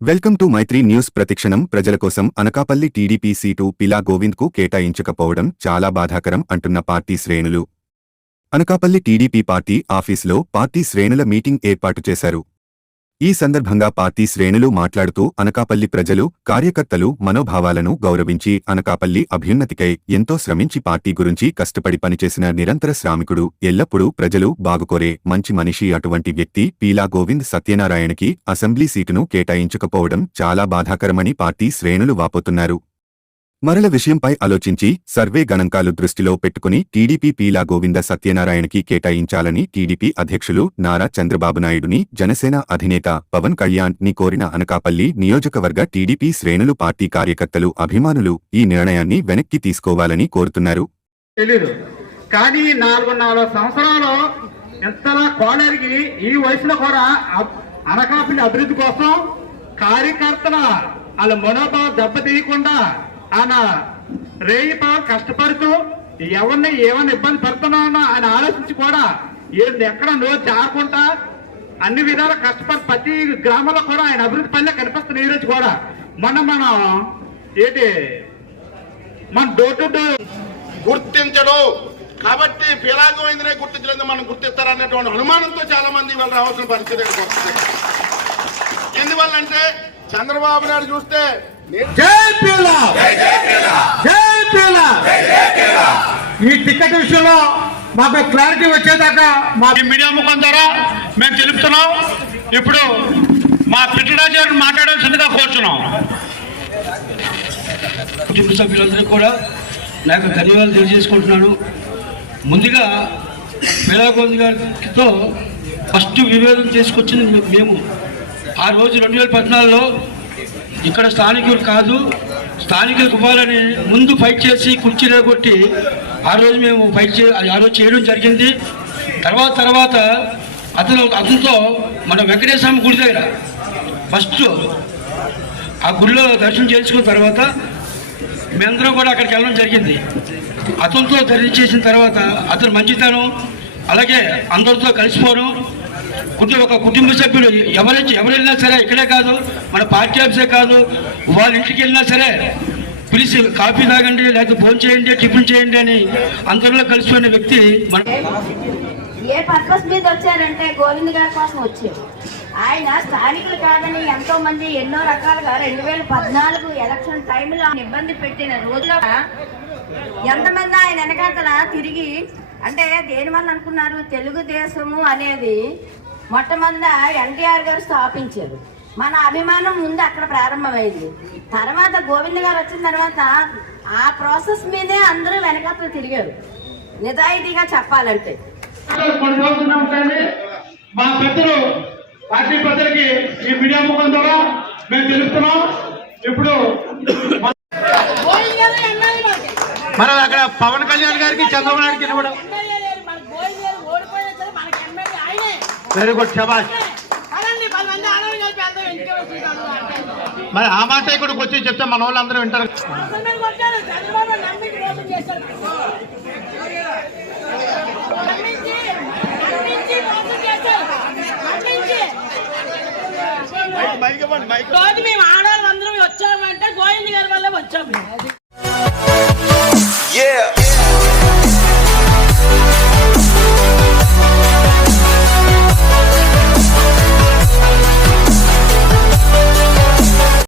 Welcome to Mythri news. ప్రతిక్షణం ప్రజల కోసం. అనకాపల్లి టీడీపీ సీటు పీలా గోవింద్కు కేటాయించకపోవడం చాలా బాధాకరం అంటున్న పార్టీ శ్రేణులు. అనకాపల్లి టీడీపీ పార్టీ ఆఫీసులో పార్టీ శ్రేణుల మీటింగ్ ఏర్పాటు చేశారు. ఈ సందర్భంగా పార్టీ శ్రేణులు మాట్లాడుతూ అనకాపల్లి ప్రజలు, కార్యకర్తలు మనోభావాలను గౌరవించి అనకాపల్లి అభ్యున్నతికై ఎంతో శ్రమించి పార్టీ గురించి కష్టపడి పనిచేసిన నిరంతర శ్రామికుడు, ఎల్లప్పుడూ ప్రజలు బాగుకోరే మంచి మనిషి అటువంటి వ్యక్తి పీలా గోవింద్ సత్యనారాయణకి అసెంబ్లీ సీటును కేటాయించకపోవడం చాలా బాధాకరమని పార్టీ శ్రేణులు వాపోతున్నారు. మరల విషయంపై ఆలోచించి సర్వే గణాంకాలు దృష్టిలో పెట్టుకుని టీడీపీ పీలా గోవింద సత్యనారాయణకి కేటాయించాలని టీడీపీ అధ్యక్షులు నారా చంద్రబాబు నాయుడుని, జనసేన అధినేత పవన్ కళ్యాణ్ ని కోరిన అనకాపల్లి నియోజకవర్గ టీడీపీ శ్రేణులు, పార్టీ కార్యకర్తలు, అభిమానులు ఈ నిర్ణయాన్ని వెనక్కి తీసుకోవాలని కోరుతున్నారు. కానీ 4.5 సంవత్సరాలు ఎంతలా కోడరికి ఈ వయసులో కూడా అనకాపల్లి అభివృద్ధి కోసం కార్యకర్తల వాళ్ళ మనోభావం దెబ్బతీయకుండా ఆయన రేయిపా కష్టపడుతూ ఎవరిని ఏమైనా ఇబ్బంది పడుతున్నానో ఆయన ఆలోచించి కూడా ఎక్కడ నోరు జారకుండా అన్ని విధాలు కష్టపడి ప్రతి గ్రామంలో కూడా ఆయన అభివృద్ధి పనిలో కనిపిస్తున్న ఈ రోజు కూడా మనం డోర్ టు డోర్ గుర్తించడం కాబట్టి పీలా గోవిందనే గుర్తించలేదు మనం గుర్తిస్తారనేటువంటి అనుమానంతో చాలా మంది వాళ్ళు రావాల్సిన పరిస్థితి వస్తుంది. ఎందువల్లంటే చంద్రబాబు నాయుడు చూస్తే ఈ టికెట్ విషయంలో మాకు క్లారిటీ వచ్చేదాకా మా మీడియా ముఖం ద్వారా మేము తెలుపుతున్నాం. ఇప్పుడు మా పిటిరాజు గారిని మాట్లాడాల్సిందిగా కోరుతున్నాం. కుటుంబ సభ్యులందరూ కూడా నాకు ధన్యవాదాలు తెలియజేసుకుంటున్నాను. ముందుగా పీలా గోవింద్ గారితో ఫస్ట్ విభేదం తీసుకొచ్చింది మేము. ఆ రోజు 2014లో ఇక్కడ స్థానికులు కాదు, స్థానికులకు ఇవ్వాలని ముందు ఫైట్ చేసి కుర్చీలో కొట్టి ఆ రోజు మేము ఆ రోజు చేయడం జరిగింది. తర్వాత అతనితో మన వెంకటేశ్వర గుడి దగ్గర ఫస్ట్ ఆ గుడిలో దర్శనం చేసుకున్న తర్వాత మేమందరం కూడా అక్కడికి వెళ్ళడం జరిగింది. అతనితో దర్శనం చేసిన తర్వాత అతను మంచితనం, అలాగే అందరితో కలిసిపోవడం, ఒక కుటుంబ సభ్యులు ఎవరు వెళ్ళినా సరే, ఇక్కడే కాదు మన పార్టీ ఆఫీసే కాదు, వాళ్ళ ఇంటికి వెళ్ళినా సరే పిలిచి కాఫీ తాగండి, లేకపోతే భోజనం చేయండి, టిఫిన్ చేయండి అని అందరిలో కలిసిపోయిన వ్యక్తి. మన ఏ పర్పస్ మీద వచ్చారంటే గోవింద్ గారి కోసం వచ్చారు. ఆయన స్థానికులు కాదని ఎంతో మంది ఎన్నో రకాలుగా 2014 ఎలక్షన్ టైంలో ఇబ్బంది పెట్టిన రోజులో ఎంతమంది ఆయన వెనకాతల తిరిగి, అంటే దేనివల్ల అనుకున్నారు, తెలుగుదేశము అనేది మొట్టమొదట ఎన్టీఆర్ గారు స్థాపించారు. మన అభిమానం ముందు అక్కడ ప్రారంభమైంది. తర్వాత గోవింద్ గారు వచ్చిన తర్వాత ఆ ప్రాసెస్ మీదే అందరూ వెనకాతలు తిరిగారు. నిజాయితీగా చెప్పాలంటే మా పెద్దలు పార్టీ పెద్దలకి ఈ మీడియా ముఖం ద్వారా మేము తెలుస్తున్నాం. ఇప్పుడు మనం అక్కడ పవన్ కళ్యాణ్ గారికి, చంద్రబాబు నాయుడుకి ఇవ్వడం వెరీ గుడ్, శబాష్. మరి ఆ మాట ఇక్కడికి వచ్చి చెప్తే మన వాళ్ళు అందరూ వింటారు. మేము ఆడవాళ్ళందరం వచ్చామంటే గోవింద్ గారి వల్ల వచ్చాము.